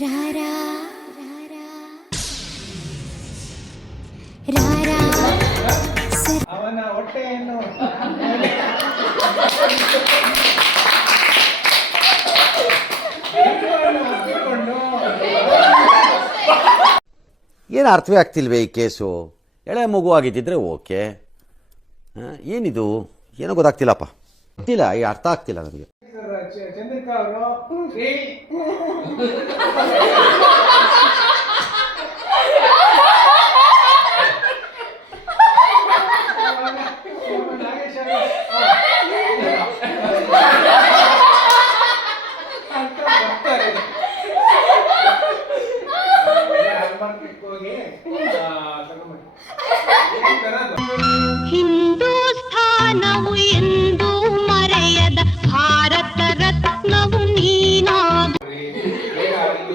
ರಾರಾ ರಾರಾ ಅವನ ಹೊಟ್ಟೆಯನ್ನು ಏನು ಅರ್ಥವೇ ಆಗ್ತಿಲ್ವೇ ಈ ಕೇಸು? ಎಳೆ ಮಗು ಆಗಿದ್ದಿದ್ರೆ ಓಕೆ, ಏನಿದು ಏನೋ ಗೊತ್ತಾಗ್ತಿಲ್ಲಪ್ಪ, ಗೊತ್ತಿಲ್ಲ, ಈ ಅರ್ಥ ಆಗ್ತಿಲ್ಲ ನನಗೆ. ಚಂದ್ರಿಕಾ ಅವರು ನಾಗೇಶ್ ಅಂತ ಬರ್ತಾರೆ. ಹೋಗಿ ಹಿಂದೂಸ್ಥಾನವು ಎಂದು ಮರೆಯದ ಭಾರತ ರತ್ನವು ನೀನಾಗು.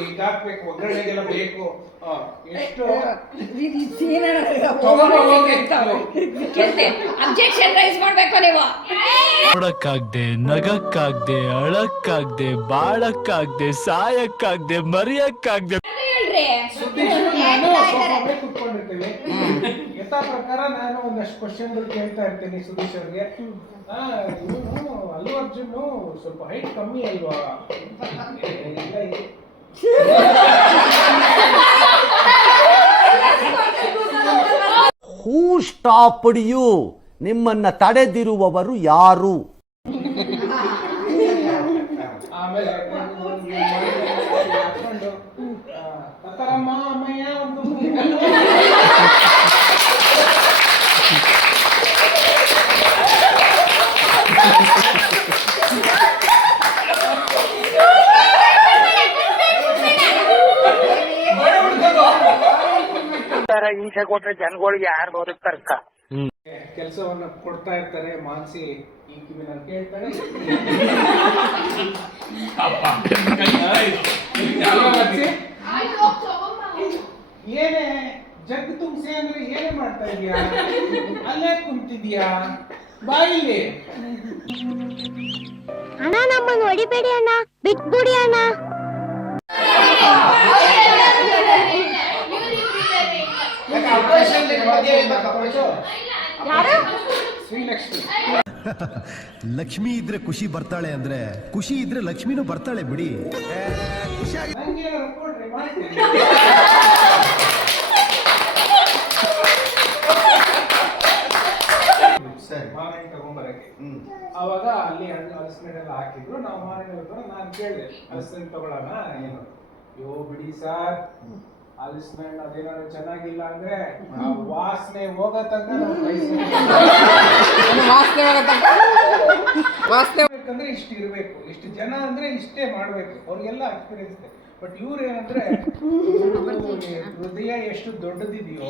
ಇದಾಕ್ಬೇಕು, ಒಗ್ಗರಣೆಗೆಲ್ಲ ಬೇಕು. ಎಷ್ಟು ಅಬ್ಜೆಕ್ಷನ್ ರೈಸ್ ಮಾಡ್ಬೇಕು ನೀವು. ನೋಡಕ್ಕಾಗ್ದೆ, ನಗಕ್ಕಾಗ್ದೆ, ಅಳಕ್ಕಾಗ್ದೆ, ಬಾಳಕ್ಕಾಗ್ದೆ, ಸಾಯಕ್ಕಾಗ್ದೆ, ಮರಿಯಕ್ಕಾಗ್ದೆ. ಕುತ್ಕೊಂಡಿರ್ತೀವಿ. ಯಥಾ ಪ್ರಕಾರ ನಾನು ಒಂದಷ್ಟು ಕ್ವಶನ್ಗಳು ಕೇಳ್ತಾ ಇರ್ತೀನಿ ಸುದೀಶ್ ಅವ್ರಿಗೆ. ಇವನು ಅಲ್ಲು ಅರ್ಜುನ್ ಸ್ವಲ್ಪ ಹೈಟ್ ಕಮ್ಮಿ ಅಲ್ವಾ? ಹೂ ಸ್ಟಾಪ್ಡ್ ಯು? ನಿಮ್ಮನ್ನ ತಡೆದಿರುವವರು ಯಾರು? ಆಮೇಲೆ ಅಮ್ಮಯ್ಯ ಒಂದು ಹಿಂಸೆ ಕೊಟ್ರೆ ಜನಗಳಿಗೆ ಯಾರು ಬದುಕ್ತಾರಕ್ಕ? ಕೆಲಸವನ್ನ ಕೊಡ್ತಾ ಇರ್ತಾರೆ. ಮಾನ್ಸಿ ಈ ಕಿವಿನಲ್ಲಿ ಕೇಳ್ತಾಳೆ, ಏನೇ ಜಗ್ ತುಂಬಿಸಿ ಅಂದ್ರೆ ಏನೇ ಮಾಡ್ತಾ ಇದೀಯಾ? ಅಲ್ಲೇ ಕುಂತಿದ್ಯಾ? ಬಾಯಿಲಿ ಅಣ್ಣ ನಮ್ಮನ್ನು ಹೊಡಿಬೇಡಿ ಅಣ್ಣ, ಬಿಟ್ಬಿಡಿ ಅಣ್ಣ. ಶ್ರೀಲಕ್ಷ್ಮಿ. ಲಕ್ಷ್ಮಿ ಇದ್ರೆ ಖುಷಿ ಬರ್ತಾಳೆ ಅಂದ್ರೆ ಖುಷಿ ಇದ್ರೆ ಲಕ್ಷ್ಮಿನೂ ಬರ್ತಾಳೆ ಬಿಡಿ. ಮಾವಿನ ತಗೊಂಬರಕ್ಕೆ ಅವಾಗ ಅಲ್ಲಿ ಹಲಸಿನೆಲ್ಲ ಹಾಕಿದ್ರು. ನಾವು ಮಾವಿನ ನಾನು ಕೇಳಿದೆ, ಹಲಸಿನ ತಗೊಳ್ಳೋಣ ಏನು? ಯೋ ಬಿಡಿ ಸರ್, ಹಲಸಿನ ಹಣ್ಣು ಅದೇನಾದ್ರು ಚೆನ್ನಾಗಿಲ್ಲ ಅಂದ್ರೆ ವಾಸನೆ ಹೋಗೋ ತನಕ ಯಾಕಂದ್ರೆ ಇಷ್ಟು ಇರ್ಬೇಕು, ಇಷ್ಟು ಜನ ಅಂದ್ರೆ ಇಷ್ಟೇ ಮಾಡ್ಬೇಕು, ಅವ್ರಿಗೆಲ್ಲ ಎಕ್ಸ್ಪೀರಿಯನ್ಸ್ ಇದೆ. ಬಟ್ ಇವ್ರು ಏನಂದ್ರೆ ಹೃದಯ ಎಷ್ಟು ದೊಡ್ಡದಿದೆಯೋ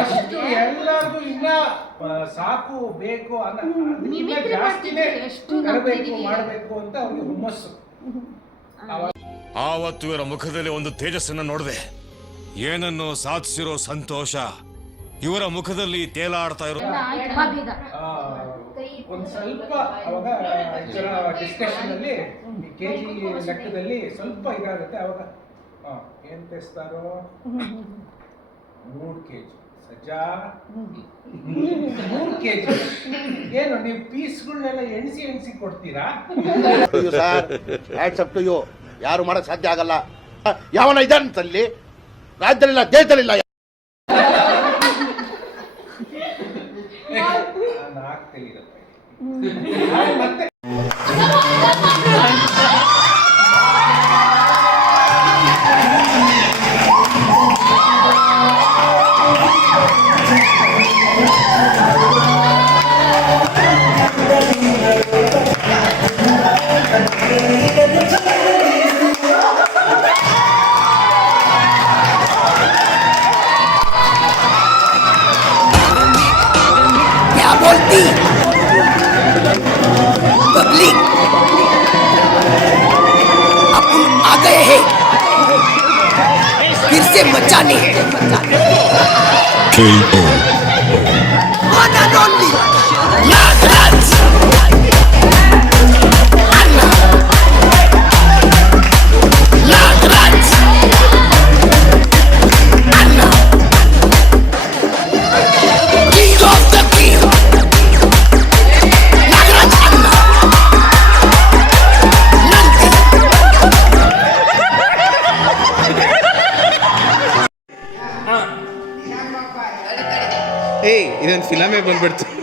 ಅಷ್ಟು ಎಲ್ಲರಿಗೂ ಇನ್ನ ಸಾಕು ಬೇಕು ಅದಕ್ಕಿಂತ ಜಾಸ್ತಿನೇ ತರಬೇಕು ಮಾಡಬೇಕು ಅಂತ ಅವ್ರಿಗೆ ಹುಮ್ಮಸ್ಸು. ಆವತ್ತು ಇವರ ಮುಖದಲ್ಲಿ ಒಂದು ತೇಜಸ್ಸನ್ನು ನೋಡಿದೆ. ಏನನ್ನು ಸಾಧಿಸಿರೋ ಸಂತೋಷ ಇವರ ಮುಖದಲ್ಲಿ ತೇಲಾಡ್ತಾ ಇರೋ. ಒಂದ್ ಸ್ವಲ್ಪ ಅವಾಗ ಡಿಸ್ಕಷನ್ ಅಲ್ಲಿ ಕೆಜಿ ಲೆಕ್ಕದಲ್ಲಿ ಸ್ವಲ್ಪ ಇದಾಗುತ್ತೆ. ಅವಾಗ ಏನ್ ತೆಸ್ತಾರೋ 3 kg ಸಜ್ಜಾ 3 kg ಏನು ನೀವು ಪೀಸ್ಗಳನ್ನೆಲ್ಲ ಎಣಿಸಿ ಕೊಡ್ತೀರಾ? ಯಾರು ಮಾಡಕ್ ಸಾಧ್ಯ ಆಗಲ್ಲ. ಯಾವನ ಇದಂತಲ್ಲಿ ರಾಜ್ಯದಲ್ಲಿಲ್ಲ, ದೇಶದಲ್ಲಿಲ್ಲ. ಮತ್ತೆ पब्लिक अपन आ गए हैं फिर से मचाने हैं। One and only Nagraj Anna Nagraj ಏಯ್ ಇದೊಂದು ಫಿಲಮೇ ಬಂದ್ಬಿಡ್ತು.